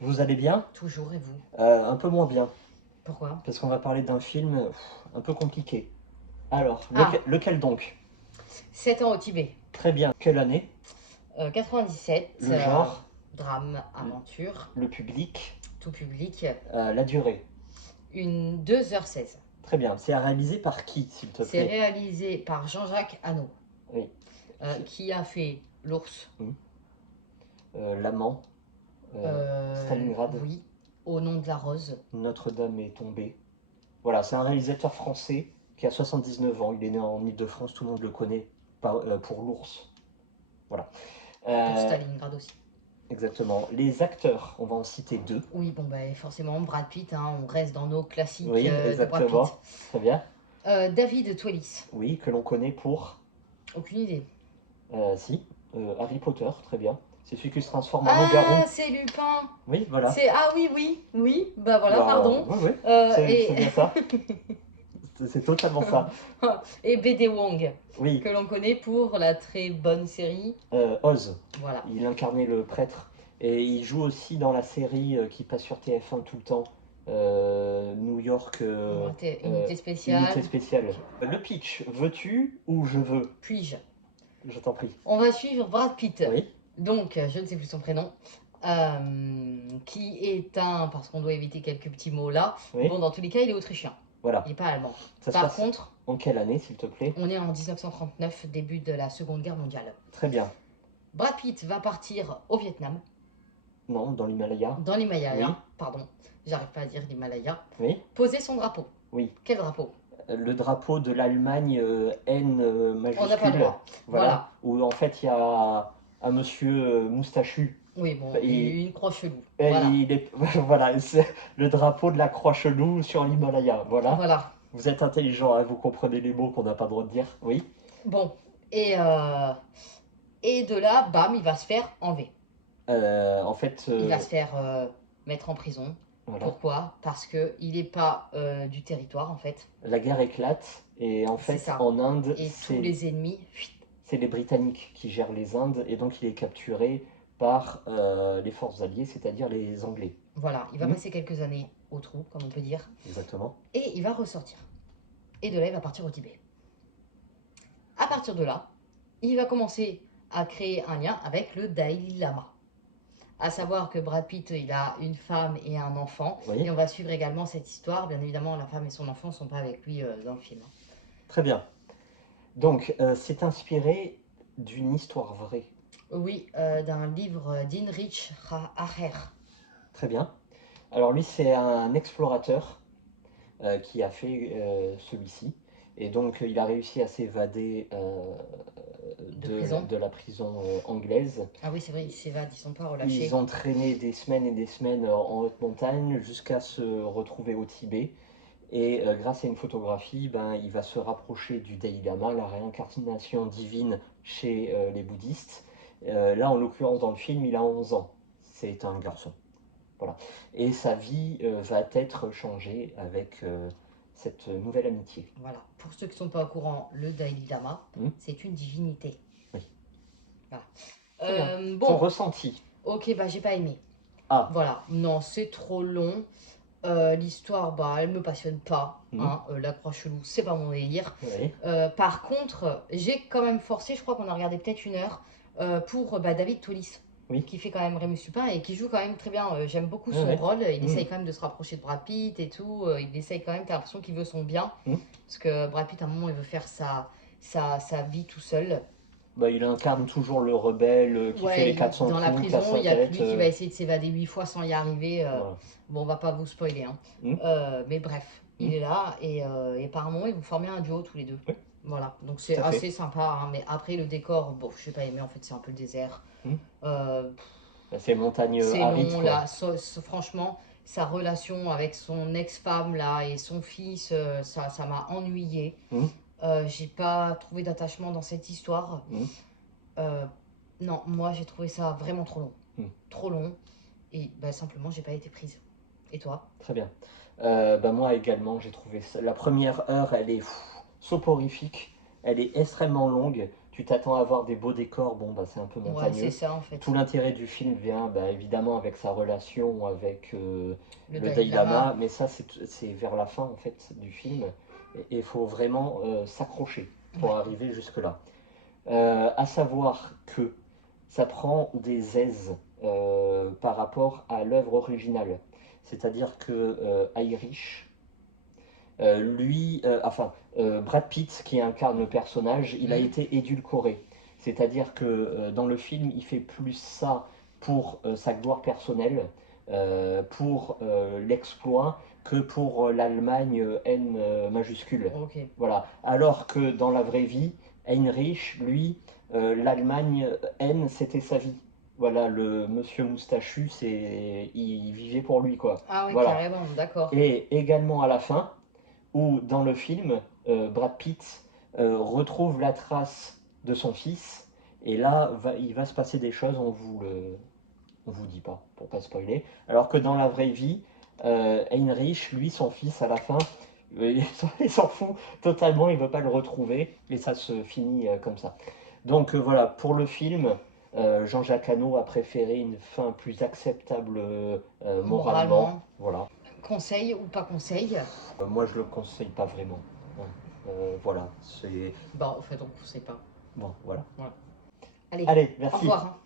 Vous allez bien? Toujours, et vous? Un peu moins bien, Pourquoi? parce qu'on va parler d'un film un peu compliqué. Alors, Ah, lequel donc? 7 ans au Tibet. Très bien. Quelle année? 97, Le genre? drame, Le aventure, le public? tout public, La durée? 2h16. Très bien. C'est réalisé par qui, s'il te C'est plaît? réalisé par Jean-Jacques Hano, Oui. qui a fait L'Ours, Hmm. L'amant? Stalingrad? oui, Au nom de la rose. Notre-Dame est tombée. Voilà, c'est un réalisateur français qui a 79 ans. Il est né en Île-de-France, tout le monde le connaît pour l'ours. Voilà. Pour Euh, Stalingrad aussi. Exactement. Les acteurs, on va en citer deux. Oui, bon, ben forcément, Brad Pitt, hein, on reste dans nos classiques Oui, de Brad Pitt. exactement. Très bien. David Twellis, Oui, que l'on connaît pour... aucune idée. Si, Harry Potter, très bien. C'est celui qui se transforme en loup-garou. Ah, c'est Lupin. Oui, voilà. C'est Ah oui, oui, oui, bah voilà, Bah, pardon. oui, oui, Et c'est bien ça. C'est totalement ça. et BD Wong, Oui, que l'on connaît pour la très bonne série. Oz. Voilà. Il incarnait le prêtre. Et il joue aussi dans la série qui passe sur TF1 tout le temps. New York, Unité spéciale. Unité spéciale. Le pitch, veux-tu ou je veux? Puis-je? Je t'en prie. On va suivre Brad Pitt. Oui, Donc, je ne sais plus son prénom. Qui est un... Parce qu'on doit éviter quelques petits mots là. oui, Bon, dans tous les cas, il est autrichien. voilà. Il n'est pas allemand. Ça se Par passe contre, en quelle année, s'il te plaît? on est en 1939, début de la Seconde Guerre mondiale. Très bien. Brad Pitt va partir au Vietnam. Non, dans l'Himalaya. Dans l'Himalaya, Oui, pardon, j'arrive pas à dire l'Himalaya, oui, poser son drapeau. oui. Quel drapeau? Le drapeau de l'Allemagne N On n'a pas le majuscule, droit. voilà, Voilà. où en fait il y a un monsieur moustachu. Oui, bon, Et, une croix chelou. et Voilà. il est, voilà, c'est le drapeau de la croix chelou sur l'Himalaya, voilà. Voilà. Vous êtes intelligent, hein, vous comprenez les mots qu'on n'a pas le droit de dire, oui. Bon, et, euh, et de là, bam, il va se faire enlever. En fait, Il va se faire mettre en prison. voilà, Pourquoi? Parce qu'il n'est pas du territoire, en fait. la guerre éclate et en C'est fait ça. en Inde, Et tous les ennemis, c'est les Britanniques qui gèrent les Indes et donc il est capturé par les forces alliées, c'est-à-dire les Anglais. voilà, il va Hmm. passer quelques années au trou, comme on peut dire. Exactement. Et il va ressortir. Et de là, il va partir au Tibet. À partir de là, il va commencer à créer un lien avec le Dalai Lama. À savoir que Brad Pitt, il a une femme et un enfant. Oui, Et on va suivre également cette histoire. Bien évidemment, la femme et son enfant ne sont pas avec lui dans le film. très bien. Donc, c'est inspiré d'une histoire vraie. Oui, d'un livre d'Heinrich Harrer. Très bien. Alors lui, c'est un explorateur qui a fait celui-ci. Et donc, il a réussi à s'évader De prison. de la prison anglaise. Ah oui, c'est vrai, il s'évade, ils sont pas relâchés. Ils ont traîné des semaines et des semaines en haute montagne jusqu'à se retrouver au Tibet. Et grâce à une photographie, ben, il va se rapprocher du Dalai Lama, la réincarnation divine chez les bouddhistes. Là, en l'occurrence, dans le film, il a 11 ans. C'est un garçon. Voilà. Et sa vie va être changée avec cette nouvelle amitié. Voilà. Pour ceux qui ne sont pas au courant, le Dalai Lama, Hmm. c'est une divinité. Oui. Voilà. Très bien. Ton Bon, ressenti? ok, bah j'ai pas aimé. Ah. Voilà, non, c'est trop long. L'histoire, bah, elle me passionne pas. Hmm. Hein. La croix chelou, c'est pas mon délire. Oui. Par contre, j'ai quand même forcé, je crois qu'on a regardé peut-être 1 heure, pour bah, David Toulis, Oui. qui fait quand même Rémus Lupin et qui joue quand même très bien. J'aime beaucoup Oui, son oui. rôle. Il Hmm. essaye quand même de se rapprocher de Brad Pitt et tout. Il essaye quand même, t'as l'impression qu'il veut son bien. Hmm. Parce que Brad Pitt, à un moment, il veut faire sa vie tout seul. Bah, il incarne toujours le rebelle qui fait les Ouais, 400 dans la coups, prison, casse il la n'y a que tête. lui qui va essayer de s'évader 8 fois sans y arriver. Voilà. Bon, on va pas vous spoiler, hein. Hmm. Mais bref, Hmm. il est là et par un moment, ils vont former un duo tous les deux. Oui. Voilà, donc c'est Tout à fait. assez sympa, hein. Mais après, le décor, bon, je n'ai pas aimé, en fait, c'est un peu le désert. Hmm. Euh, Bah, c'est montagne c'est aride, long, quoi. là. Franchement, sa relation avec son ex-femme, là, et son fils, ça m'a ennuyé. Hmm. J'ai pas trouvé d'attachement dans cette histoire. Hmm. Euh, non, moi, j'ai trouvé ça vraiment trop long. Hmm. Trop long. Et bah, simplement, j'ai pas été prise. Et toi? Très bien. Bah, moi également, j'ai trouvé ça. La première heure, elle est soporifique. Elle est extrêmement longue. tu t'attends à voir des beaux décors, bon bah c'est un peu Ouais, c'est montagneux. ça en fait. Tout l'intérêt du film vient bah, évidemment avec sa relation avec Le le Dalai Dalai Lama. Lama, mais ça c'est vers la fin en fait du film, et il faut vraiment s'accrocher pour Ouais. arriver jusque-là. À savoir que ça prend des aises par rapport à l'œuvre originale. C'est-à-dire que Irish, Brad Pitt, qui incarne le personnage, il a Hmm. été édulcoré. C'est-à-dire que dans le film, il fait plus ça pour sa gloire personnelle, pour l'exploit, que pour l'Allemagne N majuscule. Ok. Voilà. Alors que dans la vraie vie, Heinrich, lui, l'Allemagne N, c'était sa vie. Voilà, le monsieur moustachu, il vivait pour lui, quoi. Ah ouais, Voilà. carrément, d'accord. Et également à la fin, où dans le film, Brad Pitt retrouve la trace de son fils, et là, il va se passer des choses, on vous dit pas, pour pas spoiler. Alors que dans la vraie vie, Heinrich, lui, son fils, à la fin, il s'en fout totalement, il veut pas le retrouver, et ça se finit comme ça. Donc voilà, pour le film, Jean-Jacques Hano a préféré une fin plus acceptable moralement. Moralement, Voilà. conseil ou pas conseil? Moi, je le conseille pas vraiment. Hein. Voilà, c'est Bah, en fait, on conseille pas. bon, voilà. Voilà. Allez, Allez, au merci. revoir, hein.